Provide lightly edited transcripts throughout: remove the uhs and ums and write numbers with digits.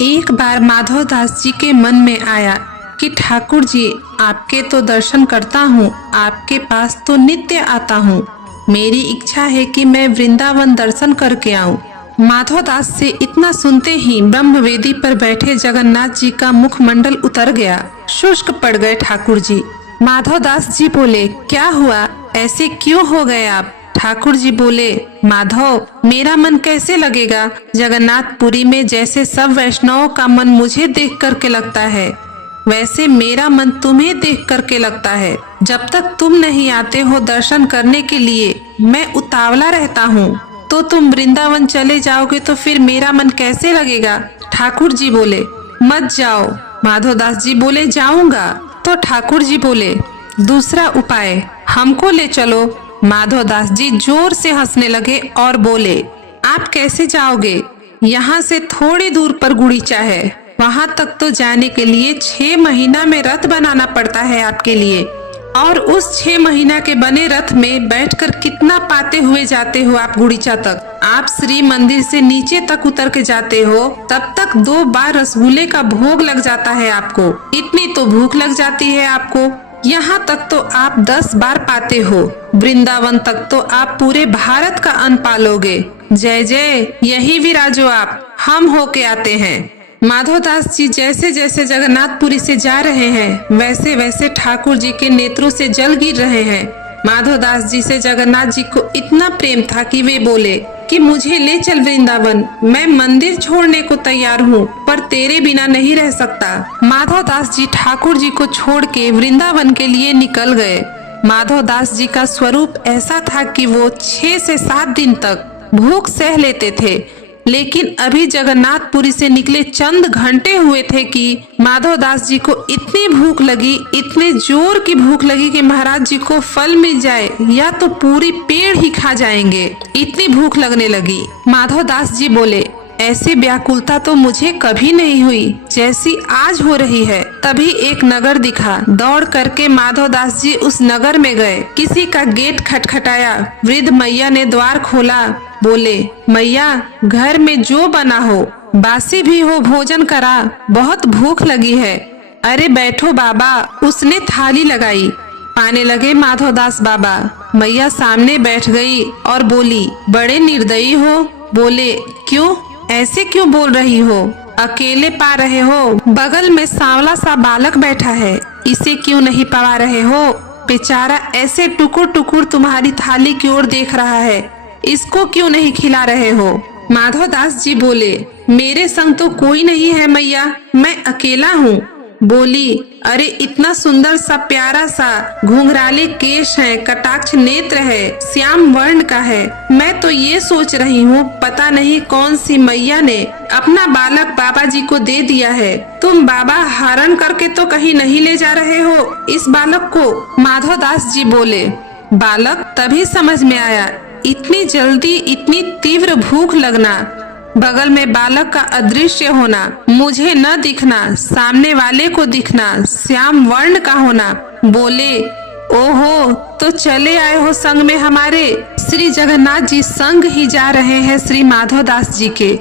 एक बार माधव दास जी के मन में आया कि ठाकुर जी, आपके तो दर्शन करता हूँ, आपके पास तो नित्य आता हूँ। मेरी इच्छा है कि मैं वृंदावन दर्शन करके आऊँ। माधव दास से इतना सुनते ही ब्रह्मवेदी पर बैठे जगन्नाथ जी का मुखमंडल उतर गया, शुष्क पड़ गए ठाकुर जी। माधव दास जी बोले, क्या हुआ, ऐसे क्यों हो गए आप? ठाकुर जी बोले, माधव, मेरा मन कैसे लगेगा जगन्नाथपुरी में? जैसे सब वैष्णवों का मन मुझे देख करके लगता है, वैसे मेरा मन तुम्हें देख करके लगता है। जब तक तुम नहीं आते हो दर्शन करने के लिए, मैं उतावला रहता हूँ। तो तुम वृंदावन चले जाओगे तो फिर मेरा मन कैसे लगेगा? ठाकुर जी बोले, मत जाओ। माधव दास जी बोले, जाऊंगा। तो ठाकुर जी बोले, दूसरा उपाय, हमको ले चलो। माधव दास जी जोर से हंसने लगे और बोले, आप कैसे जाओगे? यहाँ से थोड़ी दूर पर गुड़ीचा है, वहाँ तक तो जाने के लिए 6 महीना में रथ बनाना पड़ता है आपके लिए। और उस 6 महीना के बने रथ में बैठकर कितना पाते हुए जाते हो आप गुड़ीचा तक? आप श्री मंदिर से नीचे तक उतर के जाते हो, तब तक 2 बार रसगुल्ले का भोग लग जाता है आपको। इतनी तो भूख लग जाती है आपको। यहाँ तक तो आप 10 बार पाते हो, वृंदावन तक तो आप पूरे भारत का अन्न पालोगे। जय जय, यही विराजो आप, हम होके आते हैं। माधव दास जी जैसे जैसे जगन्नाथपुरी से जा रहे हैं, वैसे वैसे ठाकुर जी के नेत्रों से जल गिर रहे हैं। माधव दास जी से जगन्नाथ जी को इतना प्रेम था कि वे बोले कि मुझे ले चल वृंदावन, मैं मंदिर छोड़ने को तैयार हूँ, पर तेरे बिना नहीं रह सकता। माधव दास जी ठाकुर जी को छोड़ के वृंदावन के लिए निकल गए। माधव दास जी का स्वरूप ऐसा था कि वो 6 से 7 दिन तक भूख सह लेते थे। लेकिन अभी जगन्नाथपुरी से निकले चंद घंटे हुए थे कि माधव दास जी को इतनी भूख लगी, इतने जोर की भूख लगी कि महाराज जी को फल मिल जाए या तो पूरी पेड़ ही खा जाएंगे, इतनी भूख लगने लगी। माधव दास जी बोले, ऐसी व्याकुलता तो मुझे कभी नहीं हुई जैसी आज हो रही है। तभी एक नगर दिखा, दौड़ करके माधव दास जी उस नगर में गए। किसी का गेट खटखटाया, वृद्ध मैया ने द्वार खोला, बोले, मैया, घर में जो बना हो, बासी भी हो, भोजन करा, बहुत भूख लगी है। अरे बैठो बाबा। उसने थाली लगाई, पाने लगे माधव दास बाबा। मैया सामने बैठ गई और बोली, बड़े निर्दयी हो। बोले, क्यों, ऐसे क्यों बोल रही हो? अकेले पा रहे हो? बगल में सांवला सा बालक बैठा है, इसे क्यों नहीं पवा रहे हो? बेचारा ऐसे टुकुर टुकुर तुम्हारी थाली की ओर देख रहा है, इसको क्यों नहीं खिला रहे हो? माधव दास जी बोले, मेरे संग तो कोई नहीं है मैया, मैं अकेला हूँ। बोली, अरे इतना सुंदर सा प्यारा सा घुंघराले केश है, कटाक्ष नेत्र है, श्याम वर्ण का है। मैं तो ये सोच रही हूँ, पता नहीं कौन सी मैया ने अपना बालक बाबा जी को दे दिया है। तुम बाबा हरण करके तो कहीं नहीं ले जा रहे हो इस बालक को? माधव दास जी बोले, बालक? तभी समझ में आया, इतनी जल्दी इतनी तीव्र भूख लगना, बगल में बालक का अदृश्य होना, मुझे न दिखना, सामने वाले को दिखना, श्याम वर्ण का होना। बोले, ओहो, तो चले आए हो संग में हमारे? श्री जगन्नाथ जी संग ही जा रहे हैं श्री माधव दास जी के।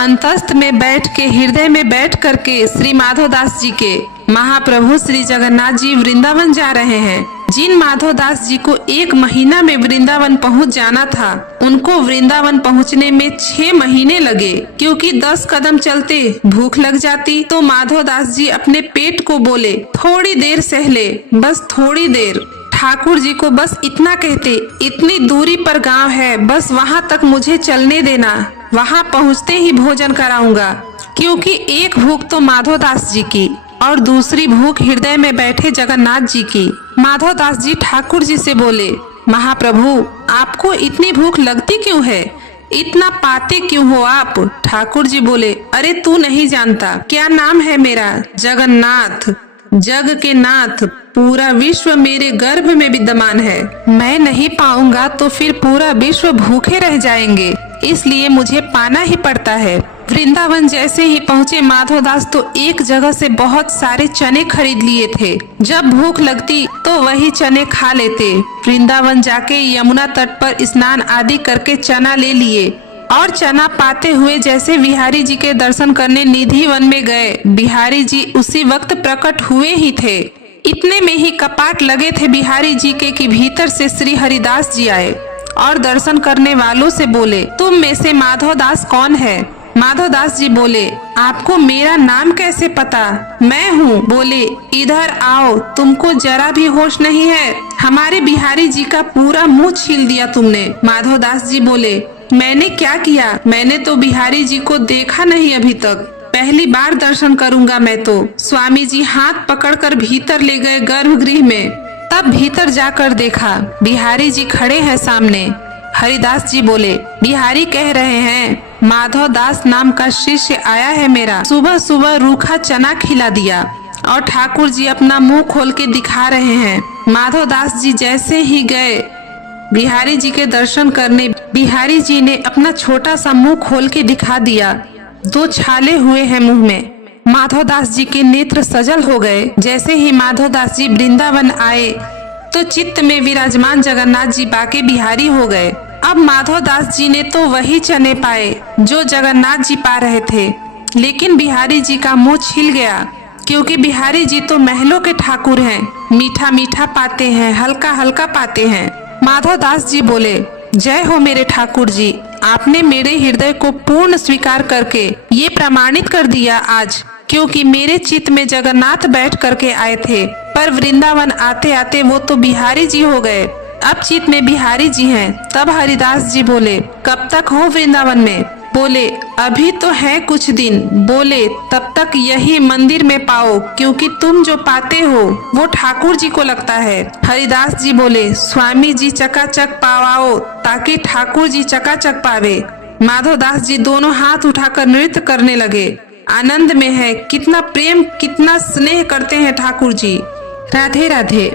अंतस्थ में बैठ के, हृदय में बैठ करके श्री माधव दास जी के महाप्रभु श्री जगन्नाथ जी वृंदावन जा रहे हैं। जिन माधव दास जी को 1 महीना में वृंदावन पहुंच जाना था, उनको वृंदावन पहुंचने में 6 महीने लगे, क्योंकि 10 कदम चलते भूख लग जाती। तो माधव दास जी अपने पेट को बोले, थोड़ी देर सह ले, बस थोड़ी देर। ठाकुर जी को बस इतना कहते, इतनी दूरी पर गांव है, बस वहां तक मुझे चलने देना, वहां पहुंचते ही भोजन कराऊंगा। क्योंकि एक भूख तो माधव दास जी की और दूसरी भूख हृदय में बैठे जगन्नाथ जी की। माधव दास जी ठाकुर जी से बोले, महाप्रभु, आपको इतनी भूख लगती क्यों है? इतना पाते क्यों हो आप? ठाकुर जी बोले, अरे तू नहीं जानता, क्या नाम है मेरा? जगन्नाथ, जग के नाथ, पूरा विश्व मेरे गर्भ में विद्यमान है। मैं नहीं पाऊंगा तो फिर पूरा विश्व भूखे रह जाएंगे, इसलिए मुझे पाना ही पड़ता है। वृंदावन जैसे ही पहुँचे माधव दास तो एक जगह से बहुत सारे चने खरीद लिए थे। जब भूख लगती तो वही चने खा लेते। वृंदावन जाके यमुना तट पर स्नान आदि करके चना ले लिए। और चना पाते हुए जैसे बिहारी जी के दर्शन करने निधि वन में गए। बिहारी जी उसी वक्त प्रकट हुए ही थे। इतने में ही कपाट लगे थे बिहारी जी के कि भीतर से श्री हरिदास जी आए और दर्शन करने वालों से बोले, तुम में से माधवदास कौन है? माधवदास जी बोले, आपको मेरा नाम कैसे पता? मैं हूँ। बोले, इधर आओ, तुमको जरा भी होश नहीं है? हमारे बिहारी जी का पूरा मुंह छील दिया तुमने। माधवदास जी बोले, मैंने क्या किया? मैंने तो बिहारी जी को देखा नहीं अभी तक, पहली बार दर्शन करूंगा मैं तो। स्वामी जी हाथ पकड़कर भीतर ले गए गर्भगृह में। तब भीतर जाकर देखा बिहारी जी खड़े हैं सामने। हरिदास जी बोले, बिहारी कह रहे हैं माधव दास नाम का शिष्य आया है मेरा, सुबह सुबह रूखा चना खिला दिया और ठाकुर जी अपना मुंह खोल के दिखा रहे हैं। माधव दास जी जैसे ही गए बिहारी जी के दर्शन करने, बिहारी जी ने अपना छोटा सा मुंह खोल के दिखा दिया। 2 छाले हुए हैं मुंह में। माधवदास जी के नेत्र सजल हो गए। जैसे ही माधवदास जी वृंदावन आए तो चित्त में विराजमान जगन्नाथ जी बाके बिहारी हो गए। अब माधवदास जी ने तो वही चने पाए जो जगन्नाथ जी पा रहे थे, लेकिन बिहारी जी का मुंह छिल गया, क्योंकि बिहारी जी तो महलों के ठाकुर हैं, मीठा मीठा पाते हैं, हल्का हल्का पाते हैं। माधवदास जी बोले, जय हो मेरे ठाकुर जी, आपने मेरे हृदय को पूर्ण स्वीकार करके ये प्रमाणित कर दिया आज, क्योंकि मेरे चित्त में जगन्नाथ बैठ करके आए थे, पर वृंदावन आते आते वो तो बिहारी जी हो गए। अब चित्त में बिहारी जी हैं। तब हरिदास जी बोले, कब तक हो वृंदावन में? बोले, अभी तो है कुछ दिन। बोले, तब तक यही मंदिर में पाओ, क्योंकि तुम जो पाते हो वो ठाकुर जी को लगता है। हरिदास जी बोले, स्वामी जी चकाचक पावाओ ताकि ठाकुर जी चकाचक पावे। माधवदास जी दोनों हाथ उठाकर नृत्य करने लगे, आनंद में है। कितना प्रेम, कितना स्नेह करते हैं ठाकुर जी। राधे राधे।